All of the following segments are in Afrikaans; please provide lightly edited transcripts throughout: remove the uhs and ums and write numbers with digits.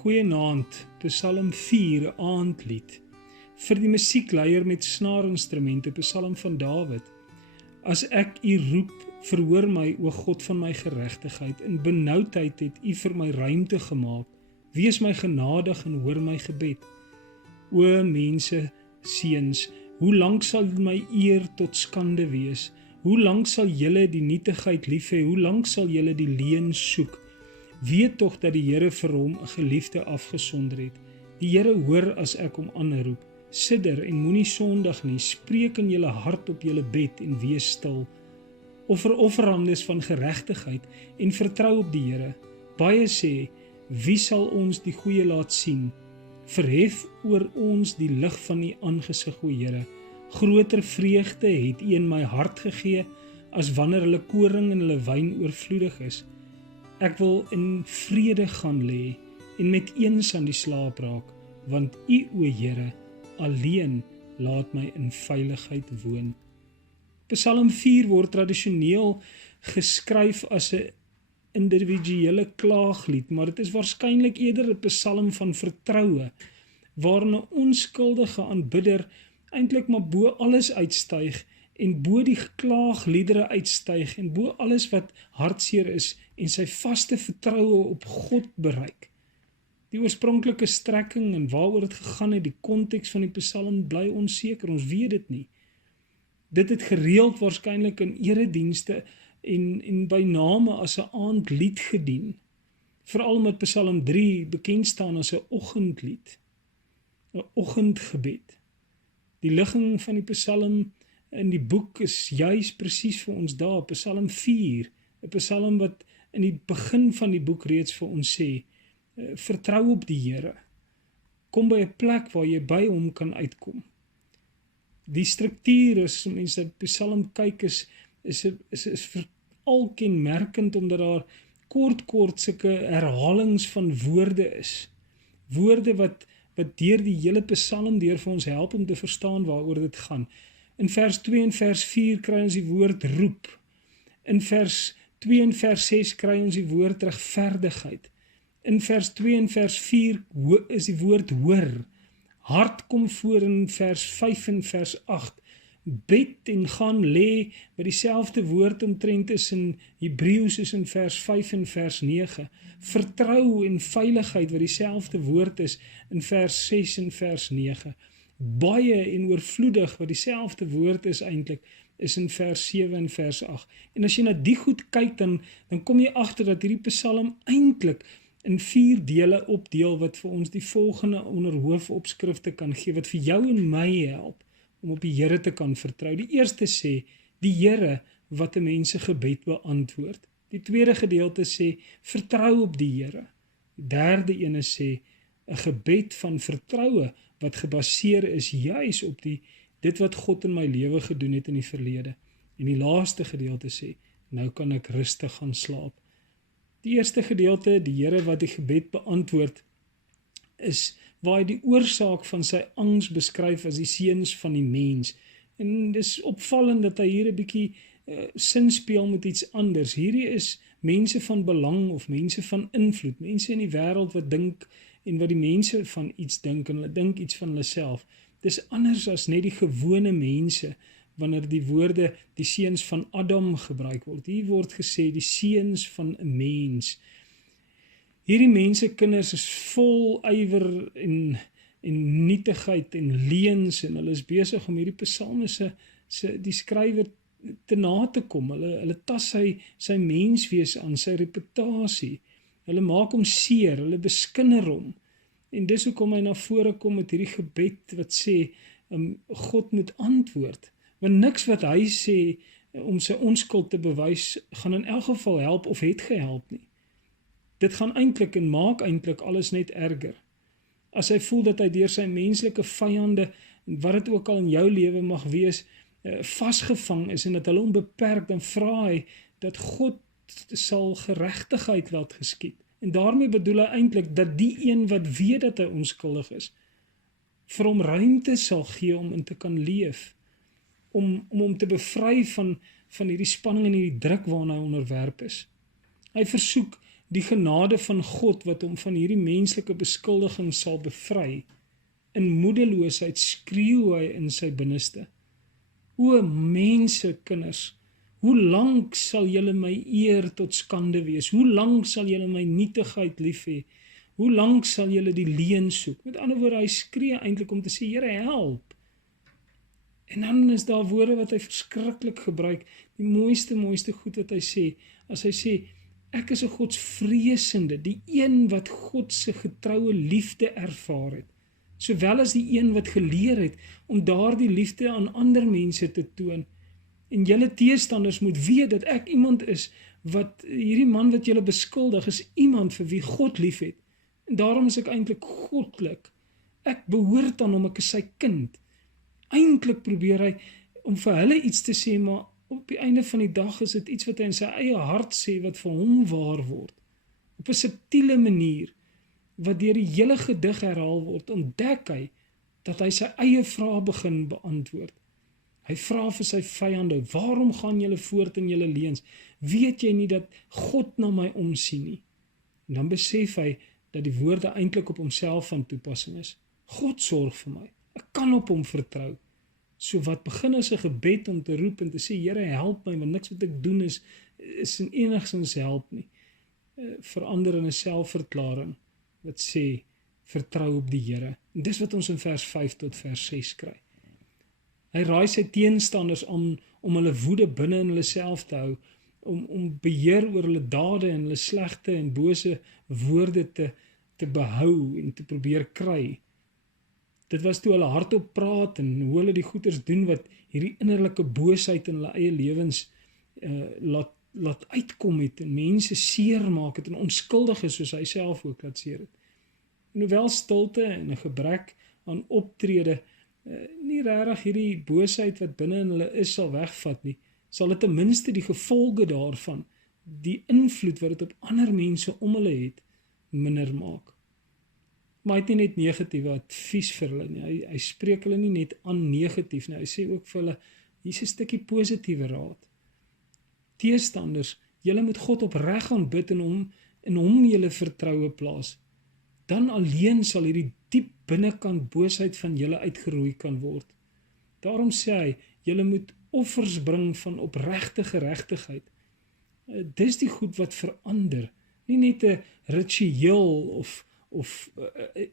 Goeienaand, Psalm 4, 'n aandlied. Vir die musiekleier met snaarinstrumente, Psalm van Dawid. As ek U roep, verhoor my, o God van my geregtigheid. In benoudheid het U vir my ruimte gemaak. Wees my genadig en hoor my gebed. O mense, seuns, hoe lank sal my eer tot skande wees? Hoe lank sal julle die nietigheid lief hê? Hoe lank sal julle die leuen soek? Weet tog dat die Here vir hom 'n geliefde afgesonder het. Die Here hoor as ek hom aanroep. Sidder en moenie sondig nie, spreek in julle hart op julle bed en wees stil. Offer offerhandes van geregtigheid en vertrou op die Here. Baie sê, wie sal ons die goeie laat sien? Verhef oor ons die lig van U aangesig, o Here. Groter vreugde het U in my hart gegee, as wanneer hulle koring en hulle wyn oorvloedig is. Ek wil in vrede gaan lê en met eens aan die slaap raak, want U, o Here, alleen laat my in veiligheid woon. Psalm 4 word tradisioneel geskryf as 'n individuele klaaglied, maar dit is waarskynlik eerder 'n psalm van vertroue, waarin 'n onskuldige aanbidder eintlik maar bo alles uitstyg en bo die klaagliedere uitstyg en bo alles wat hartseer is en sy vaste vertroue op God bereik. Die oorspronklike strekking en waaroor dit gegaan het, die konteks van die psalm bly onseker, ons weet dit nie. Dit het gereeld waarskynlik in eredienste en by name as 'n aandlied gedien, veral met Psalm 3 bekend staan as 'n oggendlied, 'n oggendgebed. Die ligging van die psalm in die boek is juis presies vir ons daar, Psalm 4, 'n psalm wat in die begin van die boek reeds vir ons sê, vertrou op die Here, kom by 'n plek waar jy by hom kan uitkom. Die struktuur, as mense na die psalm kyk, is veral kenmerkend, omdat daar kort sulke herhalings van woorde is. Woorde wat deur die hele psalm deur vir ons help om te verstaan waaroor dit gaan. In vers 2 en vers 4 kry ons die woord roep. In vers 2 en vers 6 kry ons die woord regverdigheid. In vers 2 en vers 4 is die woord hoor. Hart kom voor in vers 5 en vers 8. Bed en gaan lê, wat dieselfde woord omtrent is in Hebreëus is in vers 5 en vers 9. Vertrou en veiligheid, wat dieselfde woord is in vers 6 en vers 9. Baie en oorvloedig, wat dieselfde woord is eintlik, is in vers 7 en vers 8. En as jy na die goed kyk, dan kom jy agter dat hierdie psalm eintlik in 4 dele opdeel, wat vir ons die volgende onderhoofopskrifte kan gee, wat vir jou en my help om op die Here te kan vertrou. Die eerste sê, die Here wat 'n mens se gebed beantwoord. Die tweede gedeelte sê, vertrou op die Here. Die derde ene sê, 'n gebed van vertroue, wat gebaseer is juis op dit wat God in my lewe gedoen het in die verlede. En die laaste gedeelte sê, nou kan ek rustig gaan slaap. Die eerste gedeelte, die Here wat die gebed beantwoord, is waar hy die oorsaak van sy angs beskryf as die seuns van die mens. En dis opvallend dat hy hier 'n bietjie sin speel met iets anders. Hierdie is mense van belang of mense van invloed, mense in die wêreld wat dink en wat die mense van iets dink en hulle dink iets van hulle self. Dis anders as net die gewone mense wanneer die woorde die seuns van Adam gebruik word. Hier word gesê die seuns van 'n mens. Hierdie mense kinders is vol ywer en nietigheid en leuns en hulle is besig om hierdie psalme die skrywer te na te kom. Hulle tas sy menswees aan, sy reputasie. Hulle maak hom seer, hulle beskinder hom. En dis hoekom hy na vore kom met hierdie gebed wat sê, God moet antwoord. Want niks wat hy sê om sy onskuld te bewys, gaan in elk geval help of het gehelp nie. Dit gaan eintlik en maak eintlik alles net erger. As hy voel dat hy deur sy menslike vyande, wat dit ook al in jou lewe mag wees, vasgevang is en dat hulle onbeperk, dan vra hy dat God sal geregtigheid laat geskied. En daarmee bedoel hy eintlik dat die een wat weet dat hy onskuldig is, vir hom ruimte sal gee om in te kan leef, om hom te bevry van hierdie spanning en hierdie druk waarna hy onderwerp is. Hy versoek die genade van God wat hom van hierdie menslike beskuldiging sal bevry. In moedeloosheid skreeu hy in sy binneste: O mense, kinders, hoe lank sal julle my eer tot skande wees? Hoe lank sal julle my nietigheid lief hê? Hoe lank sal julle die leuen soek? Met ander woorde, hy skree eintlik om te sê, Here, help. En dan is daar woorde wat hy verskriklik gebruik, die mooiste goed wat hy sê, as hy sê, ek is 'n godsvreesende, die een wat God se getroue liefde ervaar het, sowel as die een wat geleer het om daardie liefde aan ander mense te toon. En julle teestanders moet weet dat ek iemand is wat, hierdie man wat julle beskuldig, is iemand vir wie God lief het. En daarom is ek eintlik goddelik. Ek behoort aan hom, ek is sy kind. Eintlik probeer hy om vir hulle iets te sê, maar op die einde van die dag is dit iets wat hy in sy eie hart sê, wat vir hom waar word. Op 'n subtiele manier, wat deur die hele gedig herhaal word, ontdek hy dat hy sy eie vrae begin beantwoord. Hy vra vir sy vyande, waarom gaan julle voort in julle leuns? Weet jy nie dat God na my omsien nie? En dan besef hy dat die woorde eintlik op homself van toepassing is. God sorg vir my, ek kan op hom vertrou. So wat begin as 'n gebed om te roep en te sê, Here, help my, want niks wat ek doen is in enigstens help nie. Verander in 'n selfverklaring wat sê, vertrou op die Here. En dis wat ons in vers 5 tot vers 6 kry. Hy raai sy teenstanders aan om hulle woede binne in hulle self te hou, om beheer oor hulle dade en hulle slegte en bose woorde te behou en te probeer kry. Dit was toe hulle hardop praat en hoe hulle die goeders doen wat hierdie innerlike boosheid in hulle eie lewens laat uitkom het en mense seermaak het en onskuldig is soos hy self ook laat seer het. En hoewel stilte en 'n gebrek aan optrede nie regtig hierdie boosheid wat binne in hulle is sal wegvat nie, sal dit ten minste die gevolge daarvan, die invloed wat dit op ander mense om hulle het, minder maak. Maar hy het nie net negatiewe advies vir hulle nie, hy spreek hulle nie net aan negatief nie, hy sê ook vir hulle, hier is 'n stukkie positiewe raad. Teestanders, julle moet God opreg gaan bid en hom julle vertroue plaas. Dan alleen sal hierdie diep binnekant boosheid van julle uitgeroei kan word. Daarom sê hy, julle moet offers bring van opregte geregtigheid. Dis die goed wat verander, nie net 'n ritueel of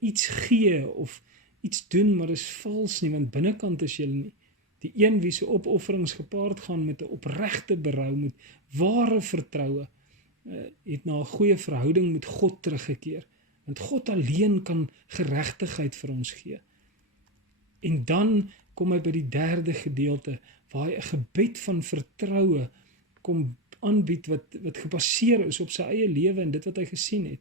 iets gee of iets doen, maar dis vals nie, want binnekant is julle nie. Die een wie se opofferings gepaard gaan met 'n opregte berou, met ware vertroue, het na 'n goeie verhouding met God teruggekeer. Want God alleen kan geregtigheid vir ons gee. En dan kom hy by die derde gedeelte, waar hy 'n gebed van vertroue kom aanbied, wat gebaseer is op sy eie lewe en dit wat hy gesien het.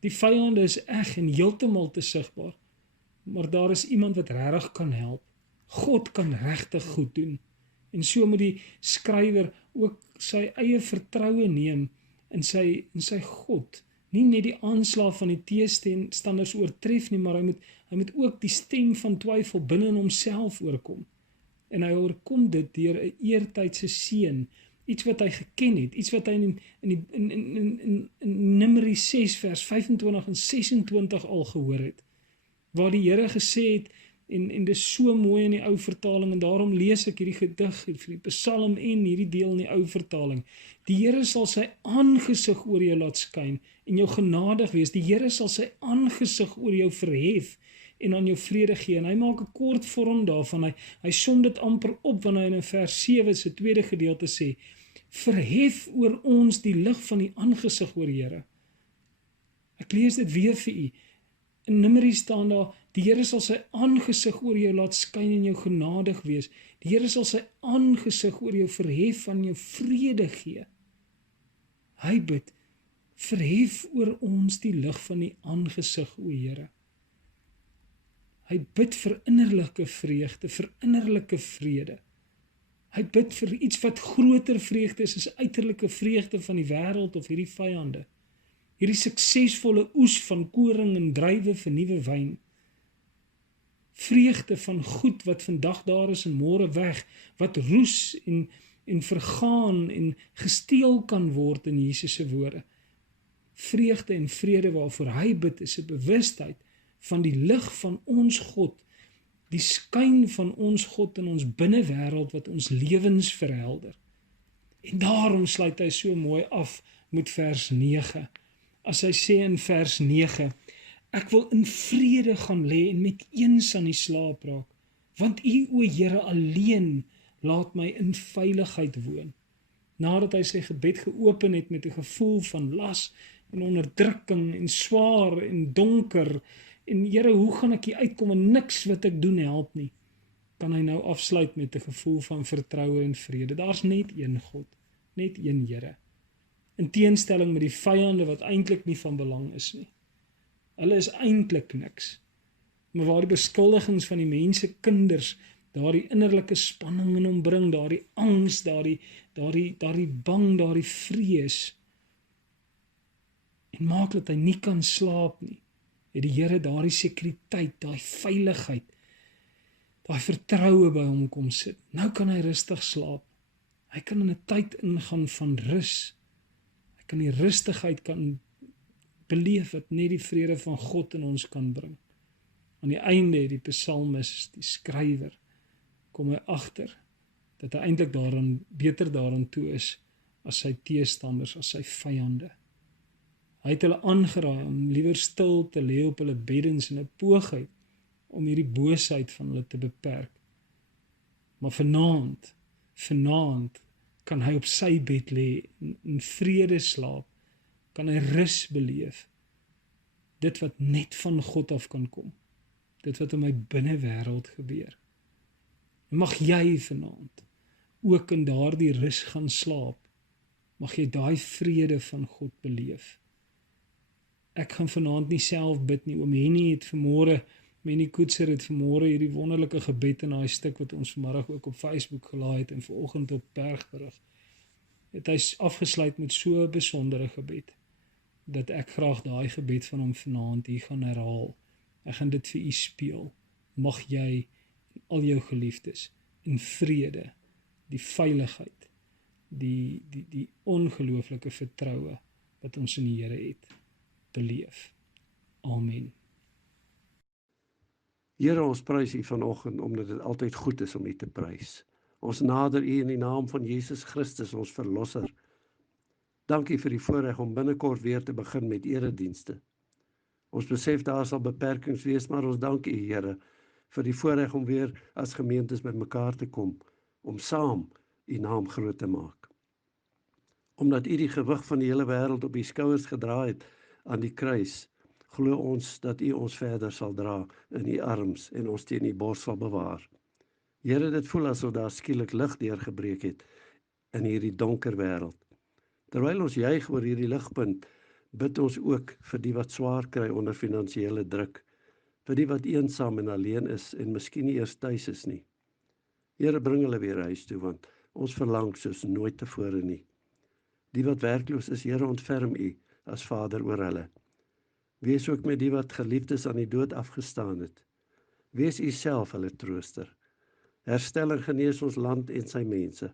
Die vyande is eg en heeltemal te sigbaar, maar daar is iemand wat regtig kan help. God kan regtig goed doen. En so moet die skrywer ook sy eie vertroue neem in sy God. Nie net die aanslag van die teestanders oortref nie, maar hy moet ook die stem van twyfel binne in homself oorkom. En hy oorkom dit deur 'n eertydse seën, iets wat hy geken het, iets wat hy in Numeri 6 vers 25 en 26 al gehoor het, waar die Here gesê het, en dis so mooi in die ou vertaling, en daarom lees ek hierdie gedig, die Psalm en hierdie deel in die ou vertaling. Die Here sal sy aangesig oor jou laat skyn, en jou genadig wees. Die Here sal sy aangesig oor jou verhef, en aan jou vrede gee. En hy maak 'n kort vorm daarvan, hy som dit amper op, wanneer hy in vers 7 se tweede gedeelte sê, verhef oor ons die lig van die aangesig oor Here. Ek lees dit weer vir u. In Numeri staan daar, die Here sal sy aangesig oor jou laat skyn en jou genadig wees. Die Here sal sy aangesig oor jou verhef, van jou vrede gee. Hy bid, verhef oor ons die lig van die aangesig, o Here. Hy bid vir innerlike vreugde, vir innerlike vrede. Hy bid vir iets wat groter vreugde is as uiterlike vreugde van die wêreld of hierdie vyande. Hierdie suksesvolle oes van koring en druiwe vir nuwe wyn. Vreugde van goed wat vandag daar is en môre weg, wat roes en vergaan en gesteel kan word in Jesus se woorde. vreugde en vrede waarvoor hy bid, is 'n bewustheid van die lig van ons God, die skyn van ons God in ons binnewêreld wat ons lewens verhelder. En daarom sluit hy so mooi af met vers 9. As hy sê in vers 9, ek wil in vrede gaan lê en met eens aan die slaap raak, want U, o Here, alleen laat my in veiligheid woon. Nadat hy sy gebed geopen het met 'n gevoel van las en onderdrukking en swaar en donker, en Here, hoe gaan ek hier uitkom en niks wat ek doen help nie, kan hy nou afsluit met 'n gevoel van vertroue en vrede. Daar's net een God, net een Here. In teenstelling met die vyande wat eintlik nie van belang is nie. Hulle is eintlik niks. Maar waar die beskuldigings van die mense kinders daardie innerlike spanning in hom bring, daardie angs, daardie bang, daardie vrees, en maak dat hy nie kan slaap nie, het die Here daardie sekuriteit, daai veiligheid, daai vertroue by hom kom sit. Nou kan hy rustig slaap. Hy kan in 'n tyd ingaan van rus. Hy kan die rustigheid kan beleef wat net die vrede van God in ons kan bring. Aan die einde het die psalmis, die skrywer, kom hy agter dat hy eintlik beter daaraan toe is as sy teestanders, as sy vyande. Hy het hulle aangeraai om liewer stil te lê op hulle beddens in 'n poging om hierdie boosheid van hulle te beperk. Maar vanaand kan hy op sy bed lê en in vrede slaap, kan hy rus beleef. Dit wat net van God af kan kom. Dit wat in my binnewêreld gebeur. En mag jy vanaand ook in daardie rus gaan slaap. Mag jy daai vrede van God beleef. Ek gaan vanaand nie self bid nie. Oom Henny Koetser het vanmôre hierdie wonderlike gebed in daai stuk wat ons vanmiddag ook op Facebook gelaai het en vanoggend op Bergberig. Het hy afgesluit met so 'n besondere gebed, dat ek graag daai gebed van hom vanaand hier gaan herhaal. Ek gaan dit vir u speel. Mag jy en al jou geliefdes in vrede, die veiligheid, die ongelooflike vertroue wat ons in die Here het, beleef. Amen. Here, ons prys U vanoggend omdat dit altyd goed is om U te prys. Ons nader U in die naam van Jesus Christus, ons verlosser. Dankie vir die voorreg om binnekort weer te begin met eredienste. Ons besef daar sal beperkings wees, maar ons dank U, Here, vir die voorreg om weer as gemeentes bymekaar te kom, om saam U naam groot te maak. Omdat U die gewig van die hele wêreld op U skouers gedra het aan die kruis, glo ons dat U ons verder sal dra in U arms en ons teen U bors sal bewaar. Here, dit voel asof daar skielik lig deurgebreek het in hierdie donker wêreld. Terwyl ons juig oor hierdie ligpunt, bid ons ook vir die wat swaar kry onder finansiële druk, vir die wat eensaam en alleen is en miskien nie eers tuis is nie. Here, bring hulle weer huis toe, want ons verlang soos nooit tevore nie. Die wat werkloos is, Here, ontferm U as Vader oor hulle. Wees ook met die wat geliefdes aan die dood afgestaan het. Wees U self hulle trooster. Herstel en genees ons land en sy mense.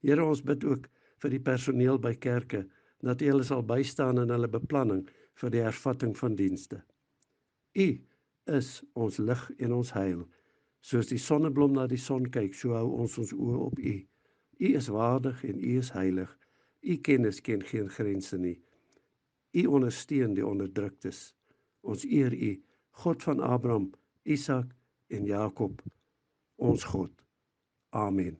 Here, ons bid ook vir die personeel by kerke, dat U hulle sal bystaan in hulle beplanning vir die hervatting van dienste. U is ons lig en ons heil. Soos die sonneblom na die son kyk, so hou ons oë op U. U is waardig en U is heilig. U kennis ken geen grense nie. U ondersteun die onderdruktes. Ons eer U, God van Abraham, Isak en Jakob, ons God. Amen.